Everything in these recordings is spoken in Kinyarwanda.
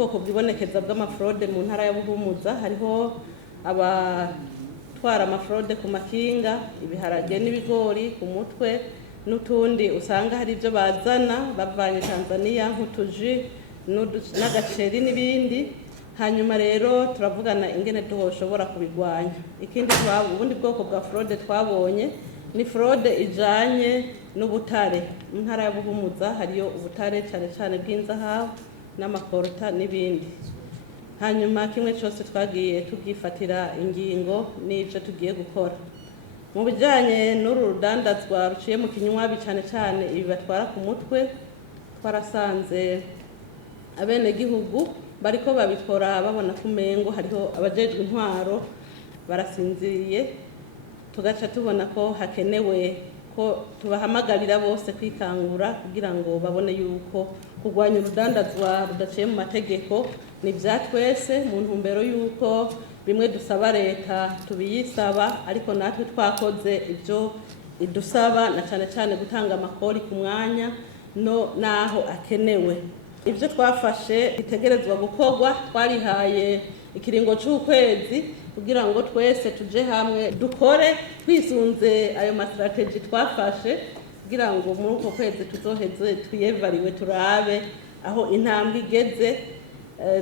ubwoko bwibonekeza bw'amafraude mu ntara ya Buhumuza. Hariho abatwara amafraude ku makinga, ibiharage n'ibigori ku mutwe, n'utundi usanga hari ibyo bazana bavanye Tanzania nk'utuji n'agaceri n'ibindi. Hanyuma rero turavugana ingene dushobora kubigwanya. Ikindi ubundi bwoko bwa fraude twabonye ni fraude ijanye n'ubutare. Mu ntara ya Buhumuza hariyo ubutare cyane bw'inzahabu n'amakorota n'ibindi. Hanyuma kimwe cyose twagiye tugifatira ingingo n'icyo tugiye gukora. Mu bijanye n'uru rudandazwa ruciye mu kinywabi cyane ibi batwara ku mutwe, twarasanze abene gihugu bariko babikora babona kumengo hariho abajejwe intwaro barasinziriye, tugaca tubona ko hakenewe ko tubahamagarira bose kwikangura kugira ngo babone yuko kurwanya urudandazwa rudaciye mu mategeko ni bya twese, mu ntumbero yuko bimwe dusaba leta tubiyisaba, ariko natwe twakoze ibyo idusaba, na cyane gutanga amakori ku mwanya no naho akenewe. Ibyo twafashe bitegerezwa gukorwa, twarihaye ikiringo cy'ukwezi kugira ngo twese tuje hamwe dukore twisunze ayo strategy twafashe, kugira ngo muri uko kwezi tuzoheze twiyevariwe turabe aho intambwe igeze.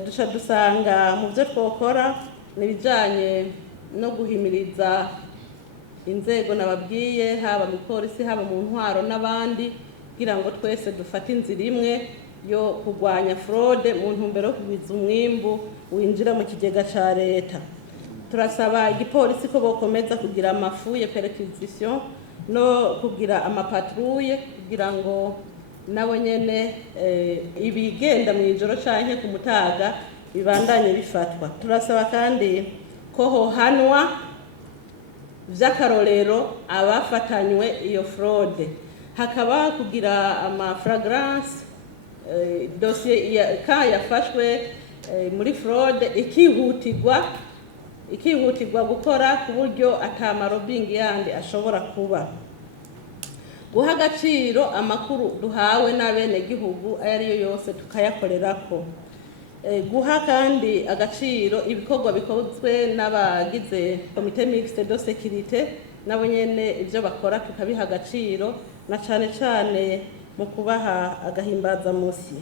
Dusha dusanga mu byo twokora nibijanye no guhimiriza inzego nababwiye, haba mu polisi haba mu ntwaro n'abandi, kugira ngo twese dufate inzira imwe yo kurwanya fraude mu ntumbero yo kugwiza umwimbu winjira mu kigega ca leta. Turasaba igipolisi ko bokomeza kugira amafu ya perquisition no kugira amapatrouille kugira ngo nabo nyene ibigenda mu ijoro canke ku mutaga bibandanye bifatwa. Turasaba kandi ko hohanwa vy'akarorero abafatanywe iyo fraude, hakaba kugira amaflagrance dossier yafashwe muri fraude ikihutirwa gukora ku buryo atamarobingi yandi ashobora kuba. Guha agaciro amakuru duhawe n'abene gihugu ayo ariyo yose tukayakorerako. Guha kandi agaciro ibikorwa bikozwe n'abagize komite mixte de sécurité, nabo nyene ivyo bakora tukabiha agaciro, na cane mu kubaha agahimbaza musi.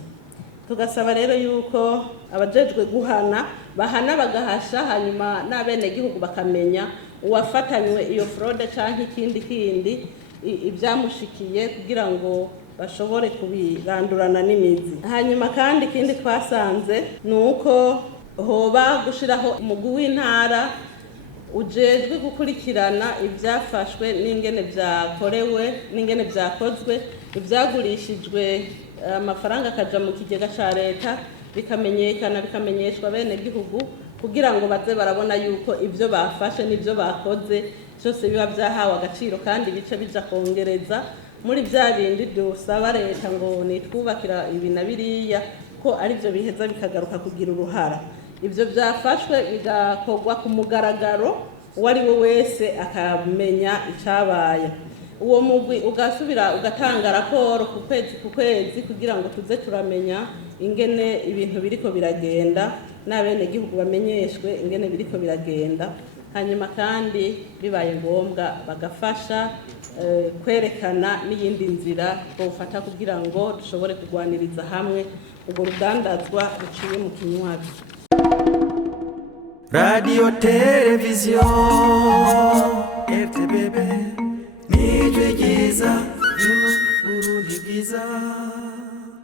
Tugasaba rero yuko abajejwe guhana bahana bagahasha, hanyuma n'abene gihugu bakamenya uwafatanywe iyo fraude canke ikindi ibyamushikiye kugira ngo bashobore kubirandurana n'imizi. Hanyuma kandi ikindi twasanze nuko hoba gushiraho umugwi w'intara ujejwe gukurikirana ibyafashwe n'ingene byakorewe n'ingene byakozwe, ibyagurishijwe amafaranga akaja mu kigega ca leta bikamenyeshwa bene gihugu, kugira ngo baze barabona yuko ibyo bafashe n'ibyo bakoze cyose biba byahawe agaciro kandi bice bija kongereza muri bya bindi dusaba leta ngo nitwubakira ibi na biriya, ko ari byo biheza bikagaruka kugira uruhara. Ibyo byafashwe bigakorwa ku mugaragaro, uwo ari we wese akamenya icyabaye. Uwo mugwi ugasubira ugatanga raporo ku kwezi kugira ngo tuze turamenya ingene ibintu biriko biragenda, n'abene gihugu bamenyeshwe ingene biriko biragenda. Hanyuma kandi bibaye ngombwa bagafasha kwerekana n'iyindi nzira twofata kugira ngo dushobore kurwaniriza hamwe ubwo rudandazwa ruciye mu kinywabi. Radio Television RTBB Nijwe Giza Urundi Giza